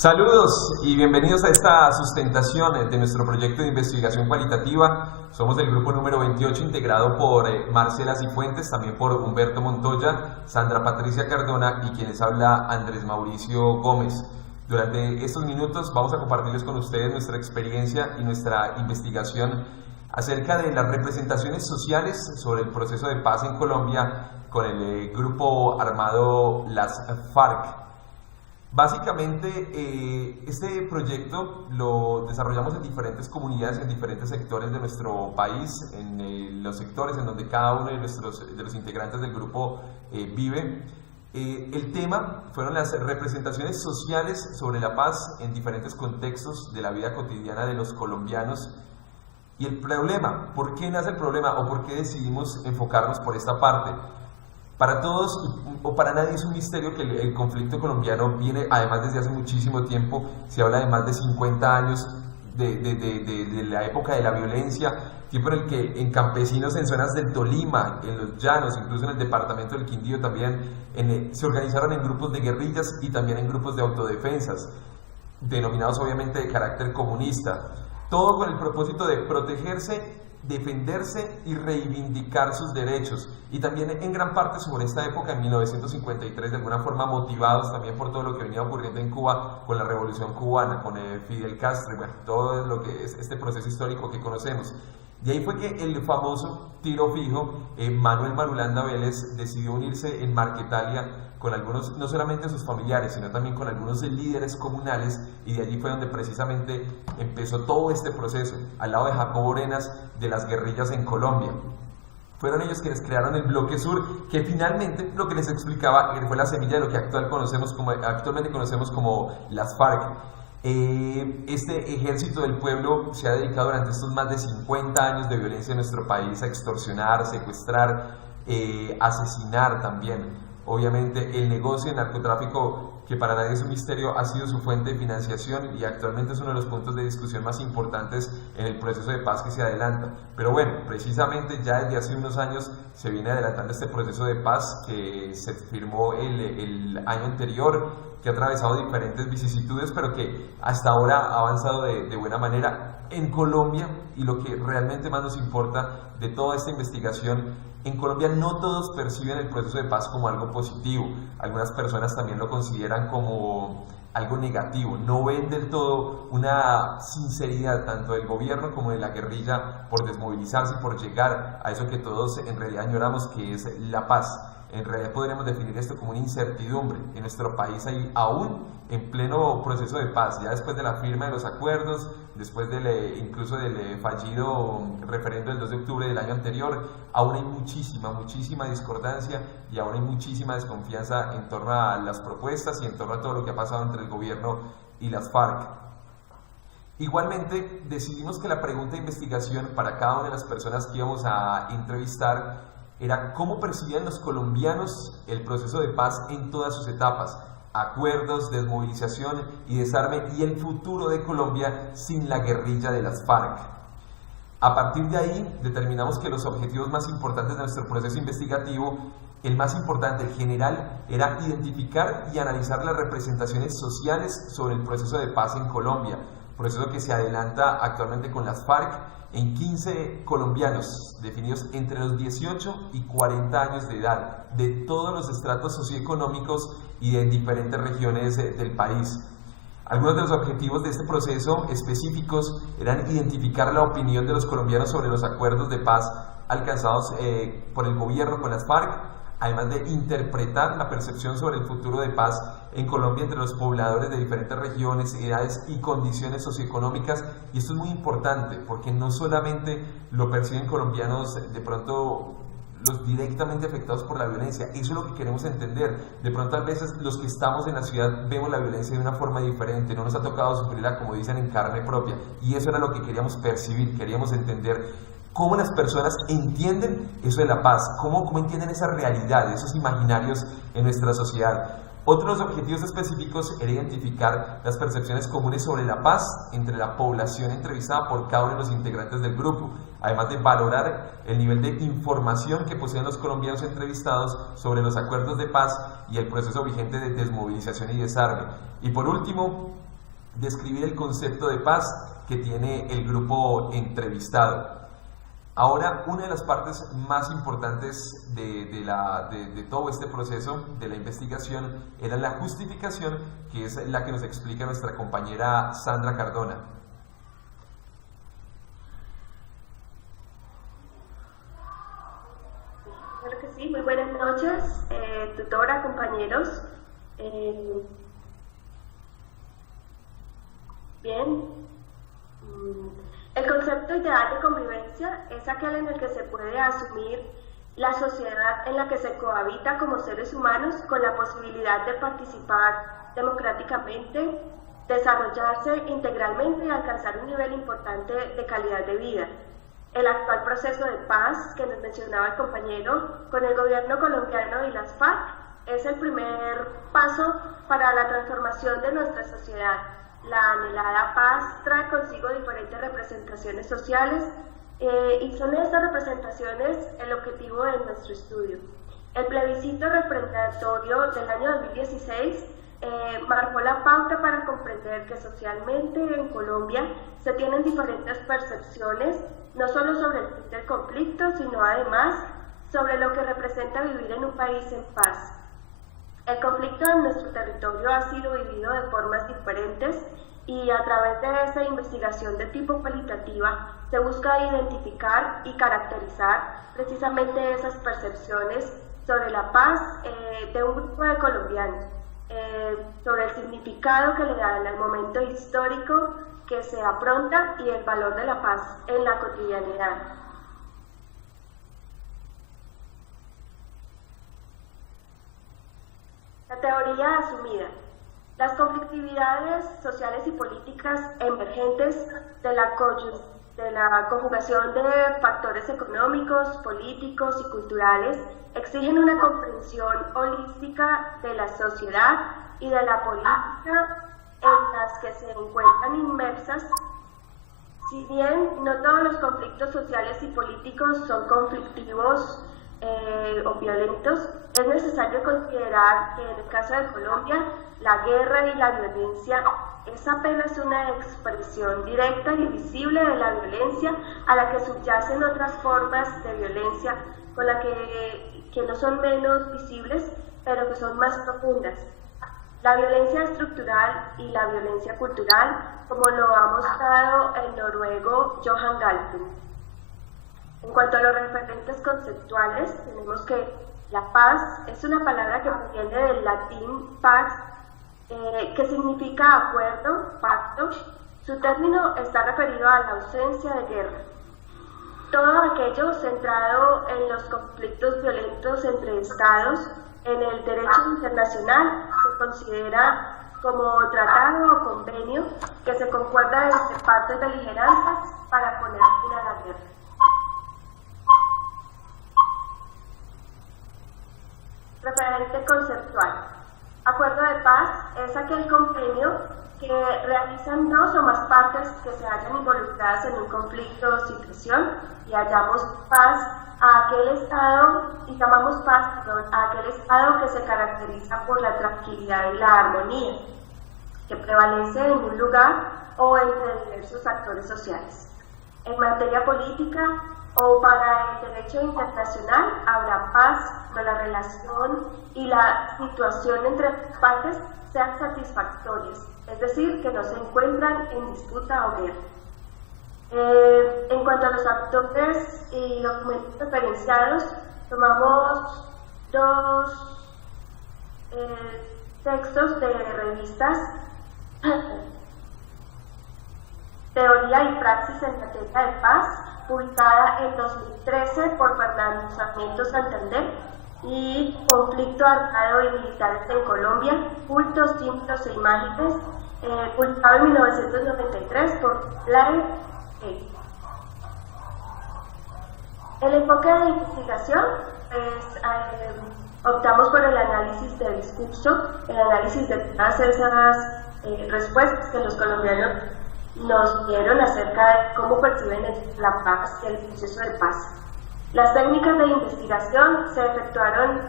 Saludos y bienvenidos a esta sustentación de nuestro proyecto de investigación cualitativa. Somos del grupo número 28 integrado por Marcela Cifuentes, también por Humberto Montoya, Sandra Patricia Cardona y quien les habla Andrés Mauricio Gómez. Durante estos minutos vamos a compartirles con ustedes nuestra experiencia y nuestra investigación acerca de las representaciones sociales sobre el proceso de paz en Colombia con el grupo armado las FARC. Básicamente, este proyecto lo desarrollamos en diferentes comunidades, en diferentes sectores de nuestro país, en los sectores en donde cada uno de los integrantes del grupo vive. El tema fueron las representaciones sociales sobre la paz en diferentes contextos de la vida cotidiana de los colombianos. Y el problema, ¿por qué nace el problema o por qué decidimos enfocarnos por esta parte? Para todos o para nadie es un misterio que el conflicto colombiano viene además desde hace muchísimo tiempo. Se habla de más de 50 años de la época de la violencia, tiempo en el que en campesinos en zonas del Tolima, en los llanos, incluso en el departamento del Quindío también, se organizaron en grupos de guerrillas y también en grupos de autodefensas, denominados obviamente de carácter comunista, todo con el propósito de protegerse, defenderse y reivindicar sus derechos, y también en gran parte sobre esta época en 1953, de alguna forma motivados también por todo lo que venía ocurriendo en Cuba con la revolución cubana, con Fidel Castro, bueno, todo lo que es este proceso histórico que conocemos. De ahí fue que el famoso tiro fijo, Manuel Marulanda Vélez, decidió unirse en Marquetalia con algunos, no solamente sus familiares, sino también con algunos líderes comunales, y de allí fue donde precisamente empezó todo este proceso, al lado de Jacobo Arenas, de las guerrillas en Colombia. Fueron ellos quienes crearon el Bloque Sur, que finalmente lo que les explicaba fue la semilla de lo que actualmente conocemos como las FARC. Este ejército del pueblo se ha dedicado durante estos más de 50 años de violencia en nuestro país a extorsionar, secuestrar, asesinar también. Obviamente el negocio de narcotráfico, que para nadie es un misterio, ha sido su fuente de financiación y actualmente es uno de los puntos de discusión más importantes en el proceso de paz que se adelanta. Pero bueno, precisamente ya desde hace unos años se viene adelantando este proceso de paz que se firmó el año anterior, que ha atravesado diferentes vicisitudes, pero que hasta ahora ha avanzado de buena manera en Colombia. Y lo que realmente más nos importa de toda esta investigación, en Colombia no todos perciben el proceso de paz como algo positivo. Algunas personas también lo consideran como algo negativo. No ven del todo una sinceridad tanto del gobierno como de la guerrilla por desmovilizarse y por llegar a eso que todos en realidad añoramos, que es la paz. En realidad podríamos definir esto como una incertidumbre. En nuestro país hay aún en pleno proceso de paz, ya después de la firma de los acuerdos, después incluso del fallido referendo del 2 de octubre del año anterior, aún hay muchísima discordancia y aún hay muchísima desconfianza en torno a las propuestas y en torno a todo lo que ha pasado entre el gobierno y las FARC. Igualmente, decidimos que la pregunta de investigación para cada una de las personas que íbamos a entrevistar era cómo percibían los colombianos el proceso de paz en todas sus etapas: acuerdos, desmovilización y desarme, y el futuro de Colombia sin la guerrilla de las FARC. A partir de ahí determinamos que los objetivos más importantes de nuestro proceso investigativo, el más importante, el general, era identificar y analizar las representaciones sociales sobre el proceso de paz en Colombia, proceso que se adelanta actualmente con las FARC en 15 colombianos definidos entre los 18 y 40 años de edad, de todos los estratos socioeconómicos y de diferentes regiones del país. Algunos de los objetivos de este proceso específicos eran identificar la opinión de los colombianos sobre los acuerdos de paz alcanzados por el gobierno con las FARC, además de interpretar la percepción sobre el futuro de paz en Colombia entre los pobladores de diferentes regiones, edades y condiciones socioeconómicas. Y esto es muy importante porque no solamente lo perciben colombianos de pronto los directamente afectados por la violencia, eso es lo que queremos entender. De pronto a veces los que estamos en la ciudad vemos la violencia de una forma diferente, no nos ha tocado sufrirla, como dicen, en carne propia, y eso era lo que queríamos percibir, queríamos entender cómo las personas entienden eso de la paz, cómo entienden esa realidad, esos imaginarios en nuestra sociedad. Otros objetivos específicos era identificar las percepciones comunes sobre la paz entre la población entrevistada por cada uno de los integrantes del grupo, además de valorar el nivel de información que poseen los colombianos entrevistados sobre los acuerdos de paz y el proceso vigente de desmovilización y desarme. Y por último, describir el concepto de paz que tiene el grupo entrevistado. Ahora, una de las partes más importantes de todo este proceso de la investigación era la justificación, que es la que nos explica nuestra compañera Sandra Cardona. Claro que sí, muy buenas noches, tutora, compañeros. Bien. El concepto ideal de convivencia es aquel en el que se puede asumir la sociedad en la que se cohabita como seres humanos con la posibilidad de participar democráticamente, desarrollarse integralmente y alcanzar un nivel importante de calidad de vida. El actual proceso de paz que nos mencionaba el compañero con el gobierno colombiano y las FARC es el primer paso para la transformación de nuestra sociedad. La anhelada paz trae consigo diferentes representaciones sociales y son estas representaciones el objetivo de nuestro estudio. El plebiscito referendatorio del año 2016 marcó la pauta para comprender que socialmente en Colombia se tienen diferentes percepciones, no solo sobre el fin del conflicto, sino además sobre lo que representa vivir en un país en paz. El conflicto en nuestro territorio ha sido vivido de formas diferentes y a través de esa investigación de tipo cualitativa se busca identificar y caracterizar precisamente esas percepciones sobre la paz de un grupo de colombianos, sobre el significado que le dan al momento histórico que se afronta y el valor de la paz en la cotidianidad. La teoría asumida. Las conflictividades sociales y políticas emergentes de la conjugación de factores económicos, políticos y culturales exigen una comprensión holística de la sociedad y de la política en las que se encuentran inmersas. Si bien no todos los conflictos sociales y políticos son conflictivos o violentos, es necesario considerar que en el caso de Colombia, la guerra y la violencia es apenas una expresión directa y visible de la violencia a la que subyacen otras formas de violencia con la que no son menos visibles, pero que son más profundas. La violencia estructural y la violencia cultural, como lo ha mostrado el noruego Johan Galtung. En cuanto a los referentes conceptuales, tenemos que la paz es una palabra que proviene del latín pax, que significa acuerdo, pacto. Su término está referido a la ausencia de guerra. Todo aquello centrado en los conflictos violentos entre estados, en el derecho internacional, se considera como tratado o convenio que se concuerda entre partes beligerantes para poner fin a la guerra. Referente conceptual. Acuerdo de paz es aquel convenio que realizan dos o más partes que se hallan involucradas en un conflicto o situación y hallamos paz a aquel estado y llamamos paz a aquel estado que se caracteriza por la tranquilidad y la armonía que prevalece en un lugar o entre diversos actores sociales. En materia política o para el derecho internacional habrá paz cuando la relación y la situación entre partes sean satisfactorias, es decir, que no se encuentran en disputa o guerra. En cuanto a los actores y documentos referenciados, tomamos dos textos de revistas, Teoría y Praxis en Materia de Paz, publicada en 2013 por Fernando Sarmiento Santander, y Conflicto Armado y Militares en Colombia, Cultos, Símbolos e Imágenes, publicado en 1993 por Blair. El enfoque de investigación es, optamos por el análisis del discurso, el análisis de todas esas respuestas que los colombianos nos dieron acerca de cómo perciben la paz y el proceso de paz. Las técnicas de investigación se efectuaron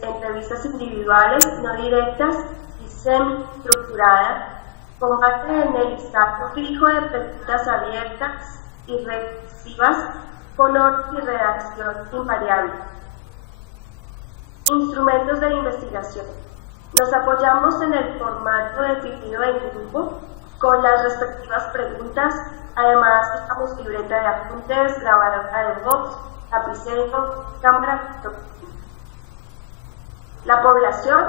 entrevistas individuales, no directas y semi-estructuradas, combate en el listado fijo de preguntas abiertas y reflexivas con orden y redacción invariable. Instrumentos de investigación. Nos apoyamos en el formato definido en grupo con las respectivas preguntas. Además, usamos libreta de apuntes, grabadora de voz, lapicero, cámara. La población,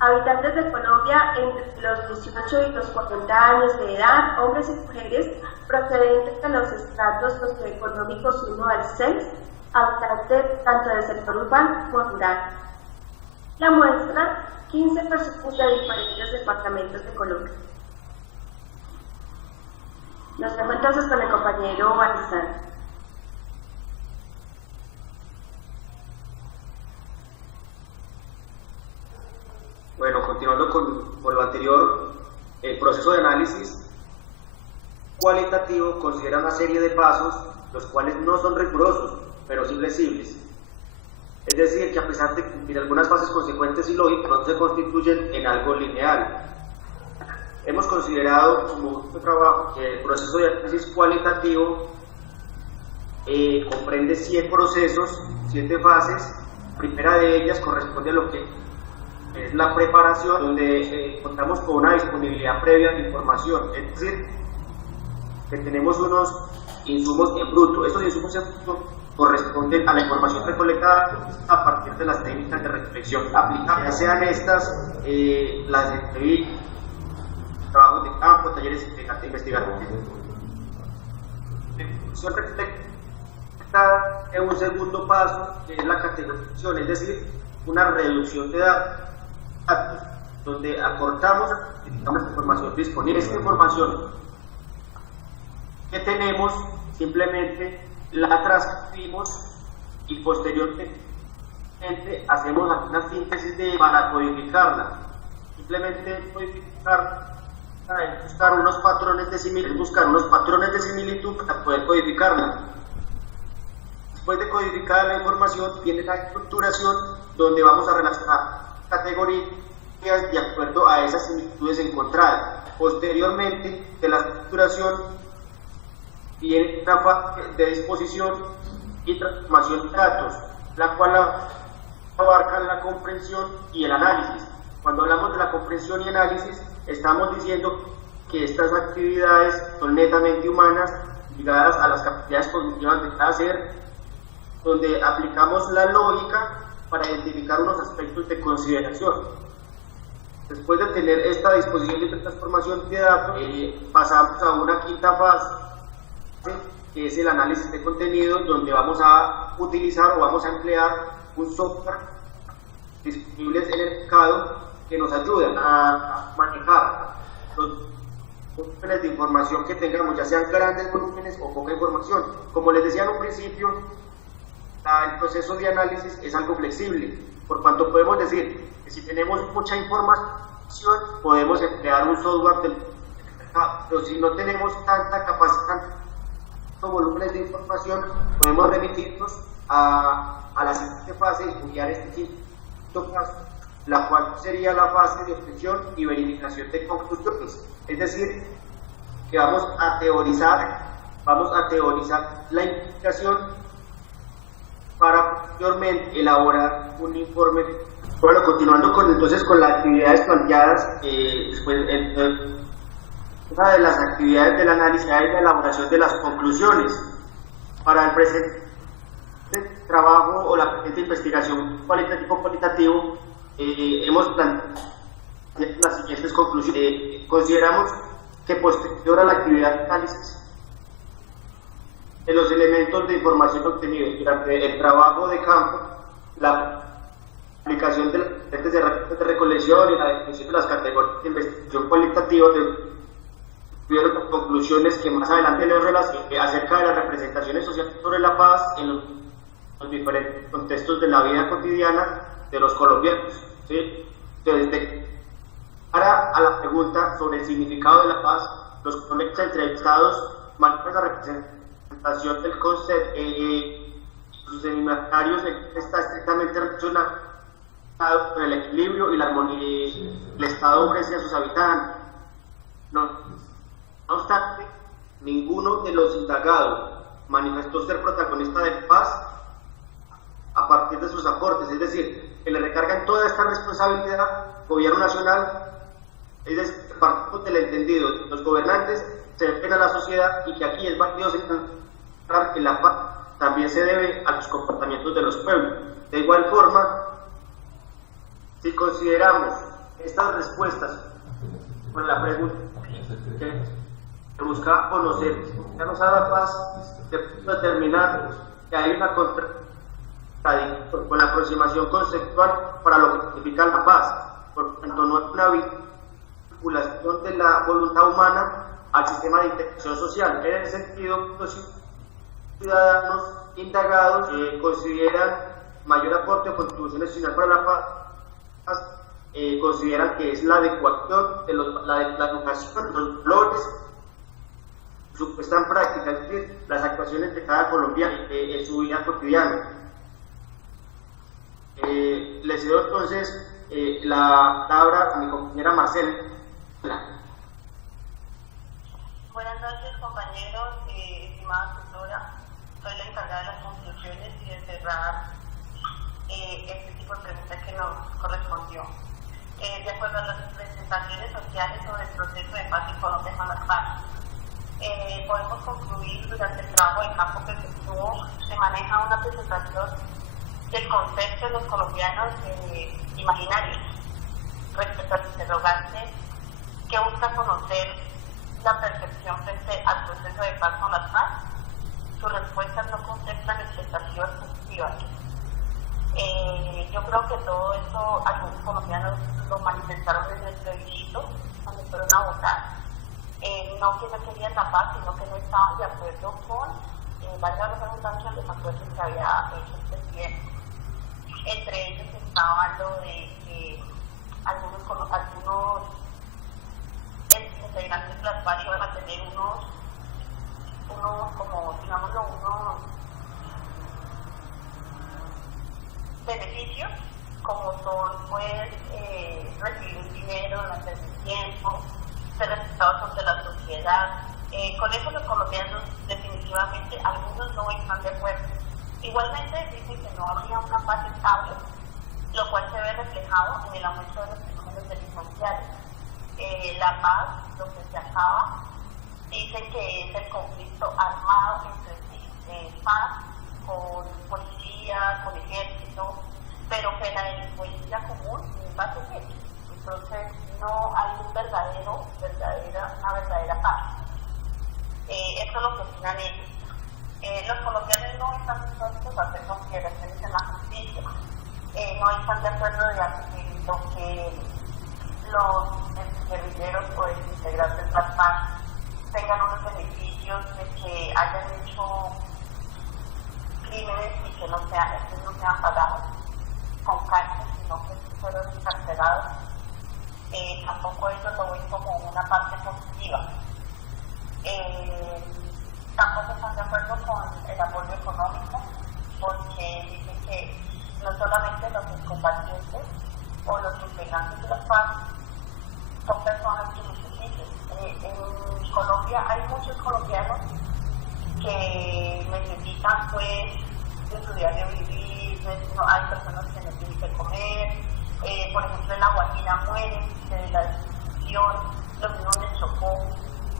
habitantes de Colombia entre los 18 y los 40 años de edad, hombres y mujeres, procedentes de los estratos socioeconómicos 1 al 6, habitantes tanto del sector urbano como rural. La muestra, 15 personas de diferentes departamentos de Colombia. Nos vemos entonces con el compañero Balizán. Bueno, continuando con lo anterior, el proceso de análisis cualitativo considera una serie de pasos, los cuales no son rigurosos, pero sí flexibles. Es decir, que a pesar de cumplir algunas fases consecuentes y lógicas, no se constituyen en algo lineal. Hemos considerado como un trabajo que el proceso de análisis cualitativo comprende 100 procesos, 7 fases. La primera de ellas corresponde a lo que es la preparación, donde contamos con una disponibilidad previa de información, es decir, que tenemos unos insumos en bruto. Estos insumos en bruto corresponden a la información recolectada a partir de las técnicas de reflexión aplicadas, ya sean estas las de entrevistas, trabajos de campo, talleres investigativos. La información recolectada es un segundo paso, que es la categorización, es decir, una reducción de datos, donde acortamos la información disponible. Esta información que tenemos simplemente la transcribimos y posteriormente hacemos una síntesis para codificarla. Simplemente codificar, buscar unos patrones de similitud para poder codificarla. Después de codificar la información viene la estructuración, donde vamos a relacionar categorías de acuerdo a esas similitudes encontradas. Posteriormente de la estructuración viene una fase de disposición y transformación de datos, la cual abarca la comprensión y el análisis. Cuando hablamos de la comprensión y análisis, estamos diciendo que estas actividades son netamente humanas, ligadas a las capacidades cognitivas de cada ser, donde aplicamos la lógica para identificar unos aspectos de consideración. Después de tener esta disposición y transformación de datos, pasamos a una quinta fase, que es el análisis de contenido, donde vamos a utilizar o vamos a emplear un software disponible en el mercado que nos ayuda a manejar los volúmenes de información que tengamos, ya sean grandes volúmenes o poca información. Como les decía en un principio, el proceso de análisis es algo flexible, por cuanto podemos decir que si tenemos mucha información podemos emplear un software del mercado, pero si no tenemos tanta capacidad, volúmenes de información, podemos remitirnos a la siguiente fase y estudiar este quinto paso, la cual sería la fase de obtención y verificación de conclusiones. Es decir, que vamos a teorizar la investigación para posteriormente elaborar un informe. Bueno, continuando entonces con las actividades planteadas, una de las actividades del análisis es la elaboración de las conclusiones. Para el presente trabajo o la presente investigación cualitativo, hemos planteado las siguientes conclusiones. Consideramos que posterior a la actividad de análisis, los elementos de información obtenidos durante el trabajo de campo, la aplicación de las diferentes herramientas de recolección y la definición de las categorías de investigación cualitativa tuvieron conclusiones que más adelante les relacioné acerca de las representaciones sociales sobre la paz en los diferentes contextos de la vida cotidiana de los colombianos, ¿sí? Entonces, para a la pregunta sobre el significado de la paz, los colegas entrevistados manejan la representación del concepto, sus seminarios está estrictamente relacionado con el equilibrio y la armonía que el Estado ofrece a sus habitantes. No los indagados manifestó ser protagonista de paz a partir de sus aportes, es decir, que le recargan toda esta responsabilidad al gobierno nacional, es decir, partimos del entendido, los gobernantes se deben a la sociedad y que aquí es válido señalar que la paz también se debe a los comportamientos de los pueblos. De igual forma, si consideramos estas respuestas con la pregunta que busca conocer, ya nos da la paz, de determinar que hay una contradicción con la aproximación conceptual para lo que significa la paz. Por tanto, no hay una vinculación de la voluntad humana al sistema de integración social. En ese sentido, los ciudadanos indagados consideran mayor aporte o contribución nacional para la paz, consideran que es la adecuación de la educación, los valores, su puesta en práctica, es decir, las actuaciones de cada colombiano en su vida cotidiana. Le cedo entonces la palabra a mi compañera Marcela. Buenas noches, compañeros, estimada tutora. Soy la encargada de las conclusiones y de cerrar este tipo de preguntas que nos correspondió. De acuerdo a las presentaciones sociales sobre el proceso de paz en Colombia con las FARC, podemos concluir durante el trabajo de campo que se tuvo, se maneja una presentación del concepto de los colombianos imaginarios respecto al interrogante que busca conocer la percepción frente al proceso de paz con las FARC. Sus respuestas no contemplan expectativas positivas. Yo creo que todo eso algunos colombianos lo manifestaron en el plebiscito cuando fueron a votar. No que no querían la paz, sino que no estaban de acuerdo con valga la redundancia, los acuerdos que había hecho el presidente. Entre ellos estaba lo de que algunos integrantes de las FARC iban a tener unos como, digámoslo, unos beneficios, como son, pues, recibir un dinero durante el tiempo, ser respetados ante la sociedad. Con eso los colombianos, definitivamente, algunos no están de acuerdo. Igualmente dicen que no habría una paz estable, lo cual se ve reflejado en el aumento de los fenómenos delincuenciales. La paz, lo que se acaba, dicen que es el conflicto armado entre sí, paz con policía, con ejército, pero que la delincuencia común va a seguir. Entonces no hay una verdadera paz. Eso es lo que opinan ellos. Los colombianos no están dispuestos a hacer consideraciones en la justicia, no están de acuerdo de lo que los guerrilleros o integrantes de las FARC tengan unos beneficios de que hayan hecho crímenes y que no sean pagados con cárcel, sino que fueron encarcelados. Tampoco eso lo ven como una parte positiva. Tampoco están de acuerdo con el apoyo económico, porque dicen que no solamente los excombatientes o los integrantes de las FARC son personas que necesitan. En Colombia hay muchos colombianos que necesitan, pues, de su diario vivir, hay personas que no tienen que comer, por ejemplo en La Guajira mueren de la desnutrición, lo mismo en el Chocó.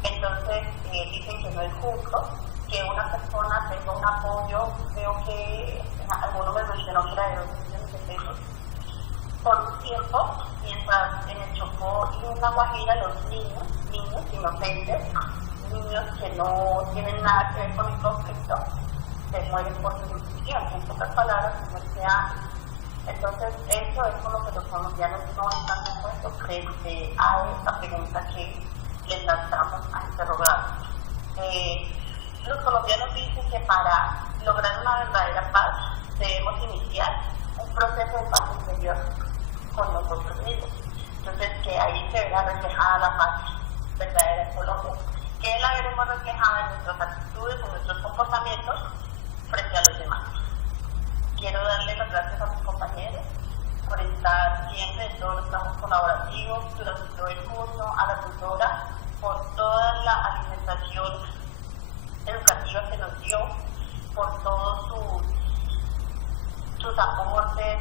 Entonces dicen que no es justo que una persona tenga un apoyo. Veo que alguno me mencionó que era de 2 millones de pesos por un tiempo, mientras en el Chocó y en La Guajira los niños inocentes, niños que no tienen nada que ver con el conflicto, se mueren por desnutrición. En pocas palabras, no sea. Entonces, eso es con lo que los colombianos no están de acuerdo frente a esta pregunta que les lanzamos a interrogar. Los colombianos dicen que para lograr una verdadera paz debemos iniciar un proceso de paz interior con nosotros mismos. Entonces, que ahí se verá reflejada la paz verdadera en Colombia, que la veremos reflejada en nuestras actitudes, en nuestros comportamientos frente a los demás. Quiero darle las gracias a mis compañeros por estar siempre en todos los trabajos colaborativos durante todo el curso, a la tutora por toda la alimentación aprecio por todos sus aportes,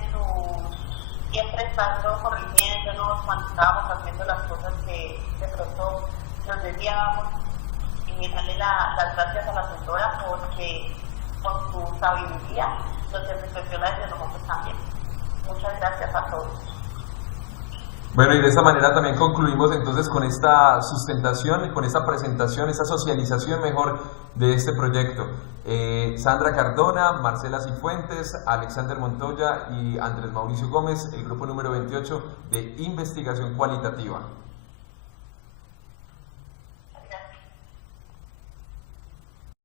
siempre estando corrigiéndonos cuando estábamos haciendo las cosas que de pronto nos desviábamos. Y darle las gracias a la tutora porque con su sabiduría nos reflexiona desde nosotros también. Muchas gracias a todos. Bueno, y de esta manera también concluimos entonces con esta sustentación, con esta presentación, esta socialización mejor de este proyecto. Sandra Cardona, Marcela Cifuentes, Alexander Montoya y Andrés Mauricio Gómez, el grupo número 28 de investigación cualitativa.